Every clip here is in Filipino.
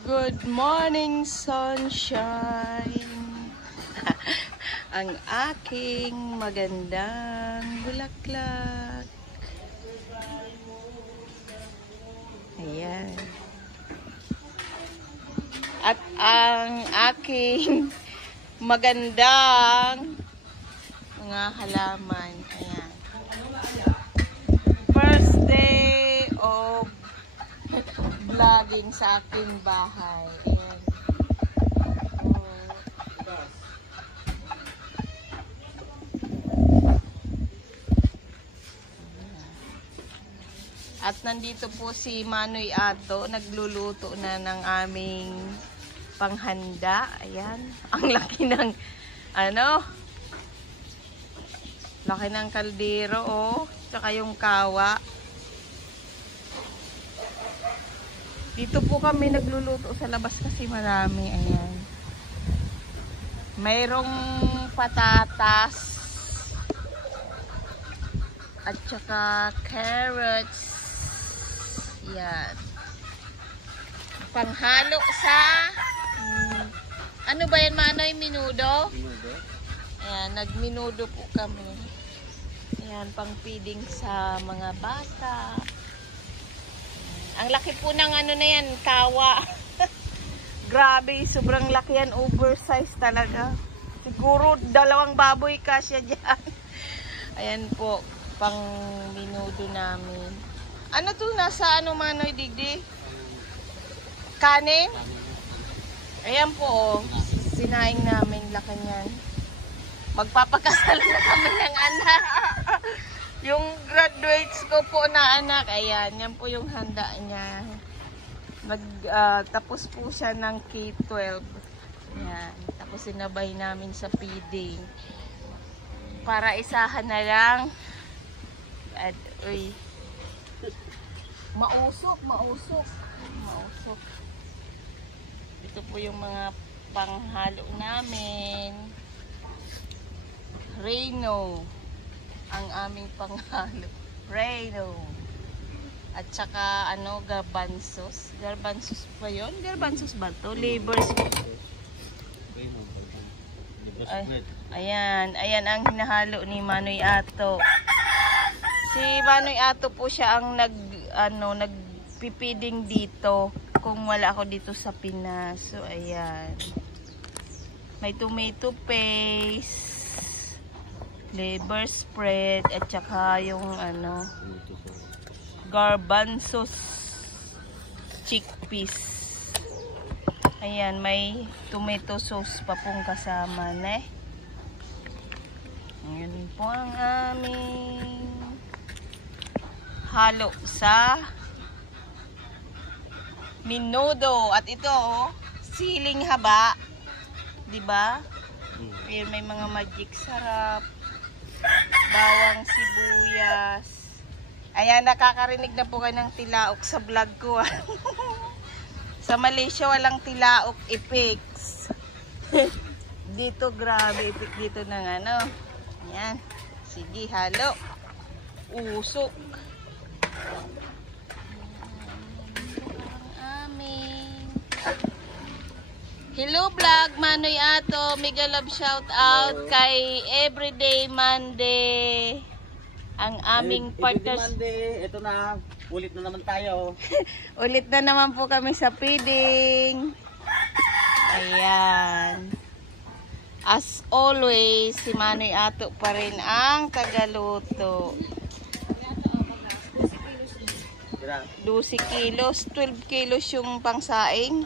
Good morning, sunshine. Ang aking magandang bulaklak. Ayan. At ang aking magandang mga halaman. Ayan. First day of vlogging sa aking bahay. Ayan. At nandito po si Manoy Ato, nagluluto na ng aming panghanda. Ayan. Ang laki ng laki ng kaldero, oh. Tsaka yung kawa. Dito po kami nagluluto sa labas kasi marami. Ayan. Mayroong patatas at saka carrots. Yan. Panghalo sa ano ba yan, Manoy? Minudo? Minudo. Ayan, nagminudo po kami. Ayan, pang feeding sa mga bata. Ang laki po ng ano na yan, kawa. Grabe, sobrang laki yan, oversize talaga. Siguro 2 baboy kasya dyan. Ayan po, pang minudo namin. Ano to? Nasa ano, Manoy, Digdi? Kanin? Ayan po, oh. Sinaing namin, laki niyan. Magpapakasal na kami ng anak. Yung graduates ko po na anak, ayan, yan po yung handa niya. Tapos po siya ng K-12. Ayan, tapos sinabay namin sa feeding. Para isahan na lang. At, uy. Mausok. Ito po yung mga panghalo namin. Reno. Ang aming panghalo. Reno. At saka garbanzos. Garbanzos pa yun? Garbanzos ba ito? Labors. Ayan ang hinahalo ni Manoy Ato. Si Manoy Ato po siya ang nagpipiding dito kung wala ako dito sa Pinas. So ayan. May tomato paste, liver spread, at saka yung garbanzos chickpeas. Ayan, may tomato sauce pa pong kasama na eh. Ayan po ang aming halo sa minudo. At ito, oh, siling haba. Diba? Ayan, may mga magic sarap. Bawang sibuyas. Ayan, nakakarinig na po kayo ng tilaok sa vlog ko. Sa Malaysia, walang tilaok, ipix. Dito, grabe, ipik dito ng Ayan. Sige, halo. Usok. Hello vlog, Manoy Ato. Mega love shout out kay Everyday Monday. Ang aming partners. Monday, ito na. Ulit na naman tayo. Ulit na naman po kami sa feeding. Ayan. As always, si Manoy Ato pa rin ang tagaluto. 12 kilos, 12 kilos yung pangsaing.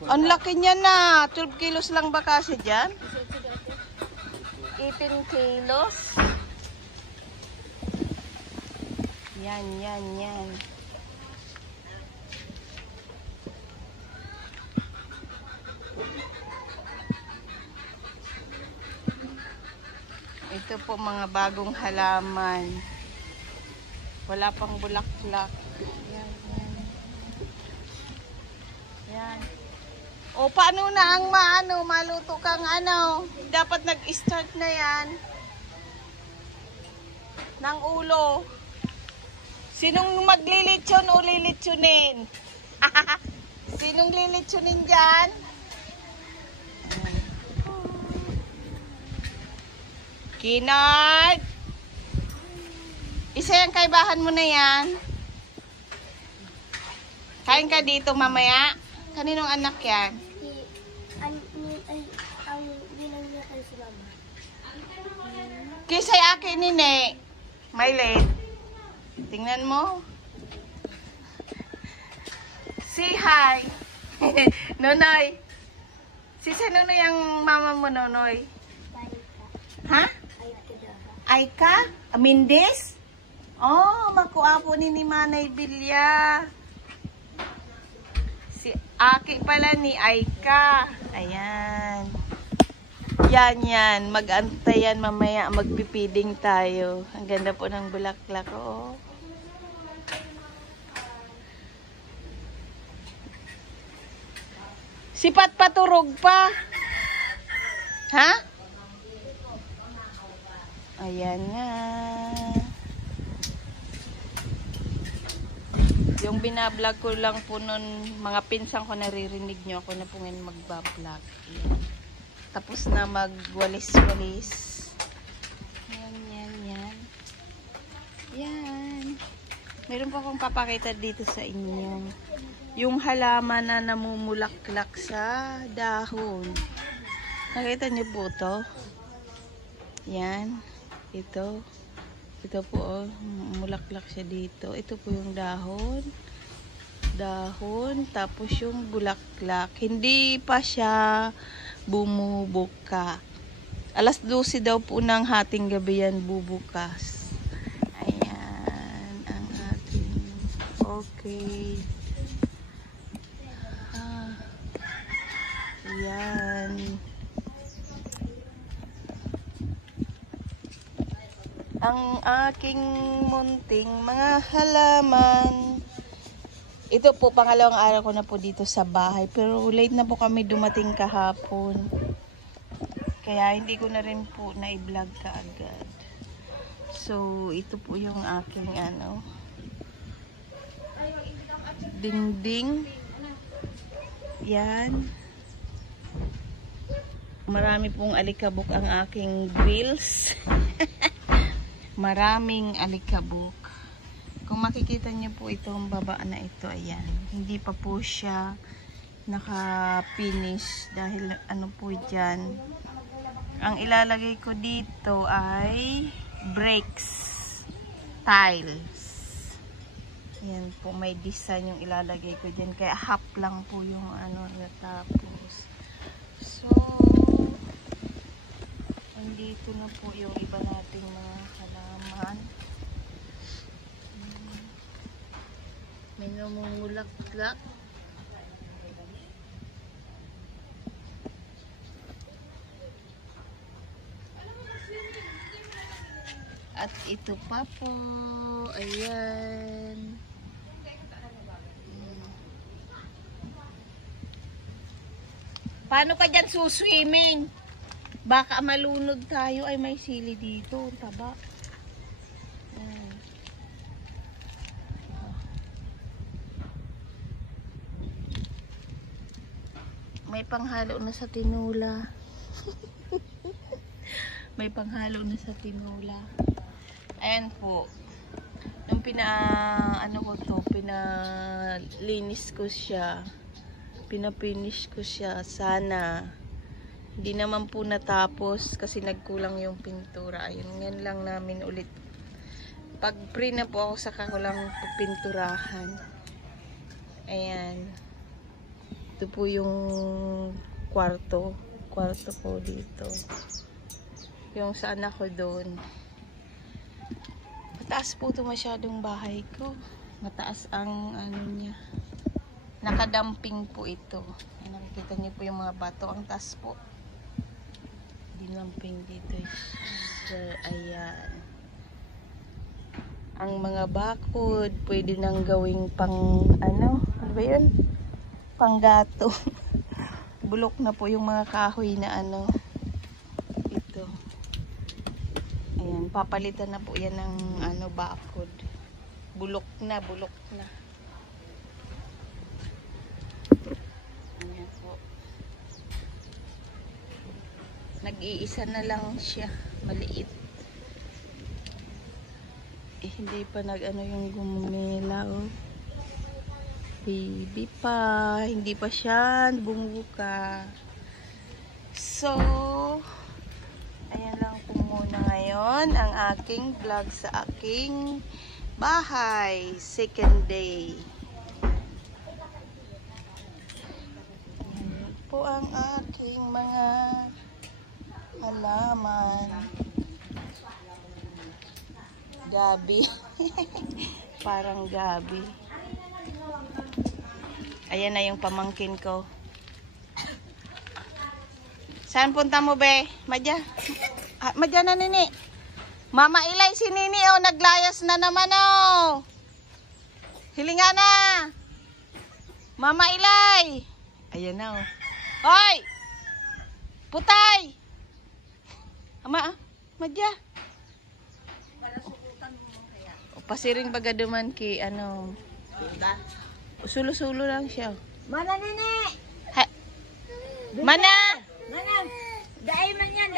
Ang laki niya na. 12 kilos lang ba kasi dyan? 18 kilos. Yan. Ito po mga bagong halaman. Wala pang bulaklak. Yan. O, paano na ang maluto kang dapat nag-start na yan. Ng ulo. Sinong maglilitsyon o lilitsunin? Sinong lilitsunin dyan? Kinard! Isa yung kaibahan mo na yan. Kain ka dito mamaya. Kaninong anak yan? Ang binangyatan si mama. Kisay akin nini. Mylene. Tingnan mo. Say hi. Nonoy. Si sino na yung mama mo, Nonoy? Ha? Aika? Amindes? Oh, makuapo ni Manay Bilya. Si Aki pala ni Aika. Ayan. Yan. Mag-antayan mamaya. Magpipiding tayo. Ang ganda po ng bulaklak. Oh. Sipat paturog pa. Ha? Ayan nga. Yung binablog ko lang po nun, mga pinsang ko naririnig nyo, ako na po ngayon magbablog. Ayan. Tapos na magwalis-walis. Yan. Yan. Meron pa akong papakita dito sa inyo. Yung halaman na namumulaklak sa dahon. Nakita niyo po to? Yan. Ito. Ito po, oh, mulaklak siya dito. Ito po yung dahon. Tapos yung bulaklak. Hindi pa siya bumubuka. Alas 12 daw po ng hating gabi yan bubukas. Ayan. Ang ating okay. Ayan. Ang aking munting mga halaman. Ito po, pangalawang araw ko na po dito sa bahay. Pero late na po kami dumating kahapon. Kaya hindi ko na rin po na-vlog kaagad. So, ito po yung aking dingding. Yan. Marami pong alikabok ang aking grills. Maraming alikabok. Kung makikita niyo po itong baba na ito, ayan. Hindi pa po siya naka-finish dahil ano po dyan. Ang ilalagay ko dito ay bricks, tiles. Ayan po, may design yung ilalagay ko dyan. Kaya half lang po yung natapos. So, andito na po yung iba nating mga halaman. May namumulaklak. At ito pa po. Ayan. Paano ka dyan suswimming? Baka malunod tayo. Ay, may sili dito. Taba. May panghalo na sa tinula. May panghalo na sa tinula. Ayan po. Nung pinalinis ko siya. Pinapinish ko siya. Sana. Hindi naman po natapos kasi nagkulang yung pintura. Ayun, yan lang namin ulit. Pag pre na po ako, saka ko lang pinturahan. Ayan. Ito po yung kwarto po dito. Yung sa anak ko doon. Mataas po ito masyadong bahay ko. Mataas ang niya. Nakadamping po ito. Ayan, nakikita niyo po yung mga bato. Ang taas po. Dinamping dito. Ayan. Ang mga bakod pwede nang gawing pang ano ba yun? Panggato. Bulok na po yung mga kahoy na ito. Ayan, papalitan na po yan ng bakod. Bulok na. Nag-iisa na lang siya. Maliit. Hindi pa nag-ano yung gumilaw. Baby pa. Hindi pa siya bumubuka. So, ayan lang po muna ngayon ang aking vlog sa aking bahay. Second day. Ayan po ang aking mga halaman. Gabi. Parang gabi. Ayan na yung pamangkin ko. Saan punta mo, be? Madya. Ah, madya na, Nini. Mama Ilay, si Nini, oh. Naglayas na naman, oh. Hilinga na. Mama Ilay. Ayan na, oh. Hoy! Putay! Ama, madya. O, pasiring baga duman ki, ano. Sulo-sulo lang siya. Mana nene? Ha? Mana? Mana? Dai man yan.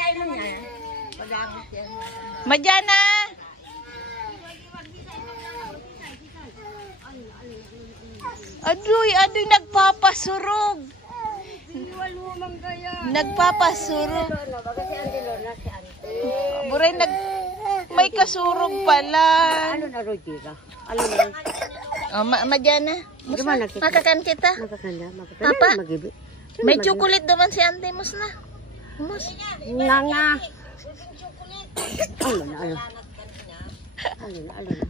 Pagamit yan. Madya na. Aduy, nagpapasurog. Walo man kaya. Nagpapasurog. Baga si Auntie Lorna, si Auntie. Buray, may kasurog pala. Ano na Rodira? Ano na? Oh, madya na. Gimana kita? Makakan kita. Makakanda. Apa? Magibi. May chocolate naman si Ante Mus na. Mus. Nanga. Ano na?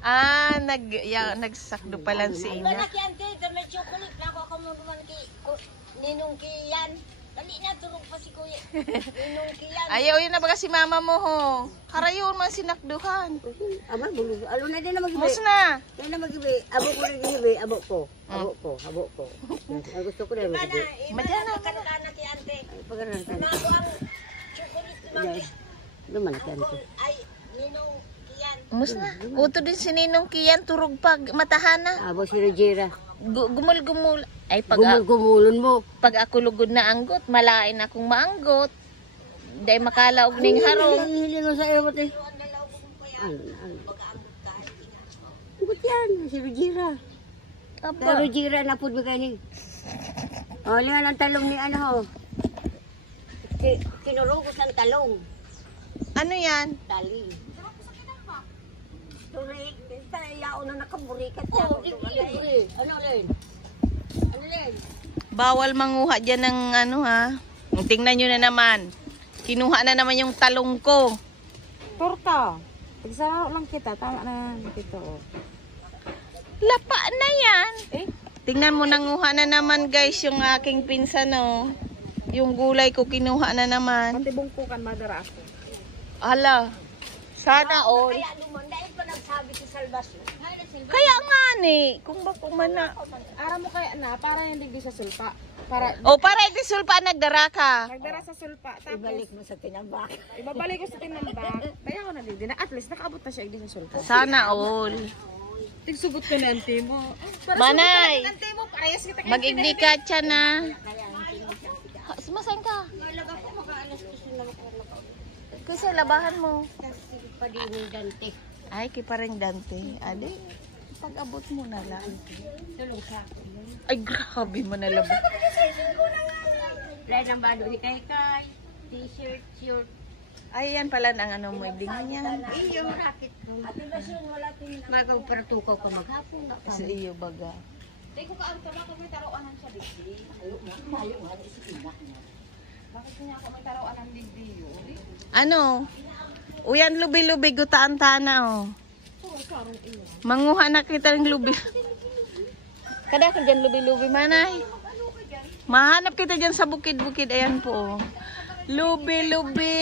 Ah, nagsakdo pala si Ina. Anak yan, may chocolate na ako naman ninong kiyan. Dali na, tulog pa si kuya. Ninong kiyan. Ayaw yun na baga si mama mo ho. Harayon man sinakduhan. Ama, bulu. Alo na din na magibi. Mus na. Yan na magibi. Abo ko na gibi. Abo ko. Ang gusto ko na magibi. Madya na. Kanana ki ante. Pagkaroon ka. Ako ang chocolate naman. Luman ki ante. Ay, ninong kiyan. Mus na. Uto din si Ninong Kiyan, turog pag matahana. Abo si Rogera. Gumul-gumul. Ay, Gumulgumulon mo. pag ako lugod na anggot, malain akong maanggot. Dahil makalaog ning harong. Hiling mo sa iyo pati. Ano. Gut yan, si Rogera. Pero Aba. Rogera na pud mo kani. O, lingan ang talong ni ano ho. Kinurugos ang talong. Ano yan? Tali. Turik, tayo na nakaburikat siya. Ano len? Bawal manguha dyan ng ano ha. Tingnan nyo na naman. Kinuha na naman yung talong ko. Torta. Pagsaraw lang kita. Tama na dito. Lapa na yan. Eh? Tingnan mo, nanguha na naman guys yung aking pinsan oh. Yung gulay ko kinuha na naman. Pati bungkukan madara ako. Hala. Sana all. Kaya lumandain pa nagsabi si Salvasio. Kaya nga ni. Kung bako man na. Ara mo kaya na para hindi di sa sulpa. Para O para iti sulpa nagdara ka. nagdara sa sulpa. Tapos Ibalik mo sa tinambak. ibabalik ko sa tinambak. Kaya ko na din. At least nakaabot na siya di sa sulpa. Sana all. Tigsugot ka na ante mo. Manay. Ante mo parehas kita. Mag-igdi ka siya na. Sumasan ka. Kasi labahan mo. Padini Dante. Ay, kipareng Dante. Ade, pag-abot mo na lang. Tulong sa. Ay, grabe mo na labas. Lahat ng bado ni Kaykay. T-shirt, shirt. Ay, yan pala ang ano mo, dingan yan. Iyo, racket ko. Ate Basyo, wala tayong magpapartukaw ka maghapon. Sa iyo baga. Di ko kaamto na kung may taruan ng siya digdi. Ayaw nga, isipinak niya. Bakit niya ako may taruan ng digdi yun? Ano? Uyan, lubi-lubi, gutaan tana, oh. Manguha na kita ng lubi. Kada ka dyan, lubi-lubi, manay. Mahanap kita dyan sa bukid-bukid. Ayan po, oh. Lubi-lubi.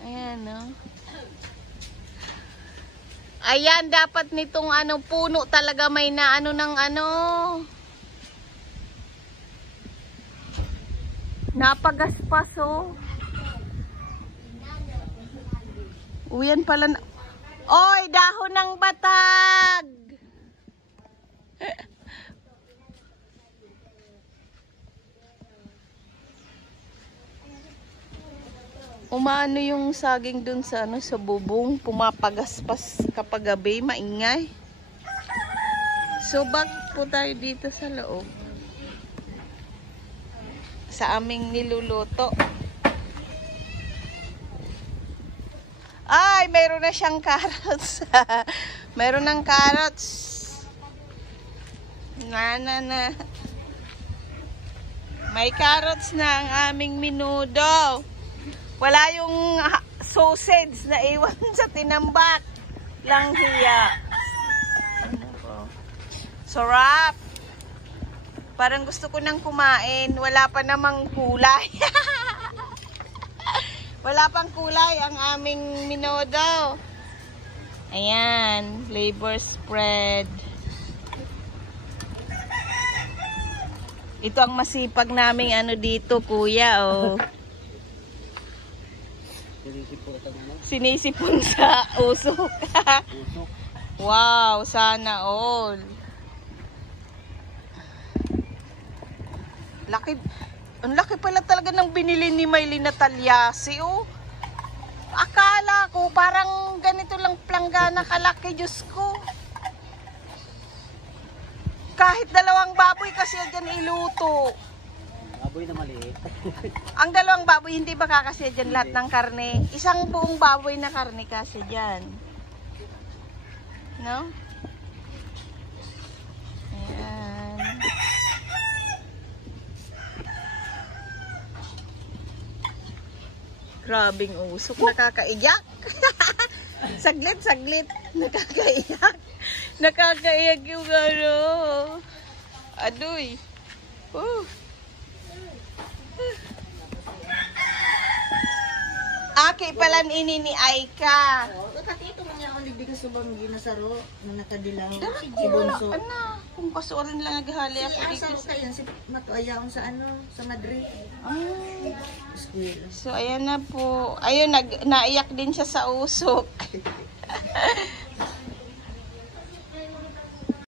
Ayan, oh. Ayan, dapat nitong ano, puno talaga may naano ng ano. Napagaspas, oh. Uyan pala na. Oy, dahon ng batag. Umaano yung saging dun sa ano sa bubong, pumapagaspas kapag gabi, maingay. So back po tayo dito sa loob. Sa aming niluluto. Ay, mayroon na siyang carrots. Mayroon ng carrots. Na. May carrots na ang aming minudo. Wala yung sausage na iwan sa tinambak. Lang hiya. Sarap. Parang gusto ko nang kumain. Wala pa namang kulay. Wala pang kulay ang aming minudo. Ayan. Flavor spread. Ito ang masipag naming ano dito, kuya. Oh. Sinisipon sa usok. Wow, sana all. Laki, ang laki pala talaga ng binili ni Maylin na talyasi, oh. Akala ko parang ganito lang planggana kalaki, Diyos ko. Kahit 2 baboy kasi dyan iluto. Baboy na maliit. Ang 2 baboy, hindi ba kakasya dyan lahat ng karne? Isang buong baboy na karne kasi dyan. No? Ayan. Grabing usok, nakakaiyak. Saglit. Nakakaiyak. Nakakaiyak yung ano. Adoy. Aki pala ini ni Aika. Katito man niya ang ligdi ka subang ginasaro na nakadilaw si Wala, Bunso. ano. Kung kasuorin lang naghali ako Si dito. asaro kayo si matuayaon sa ano sa Madrid. Eskwela. So, ayan na po. Ayun, naiyak din siya sa usok.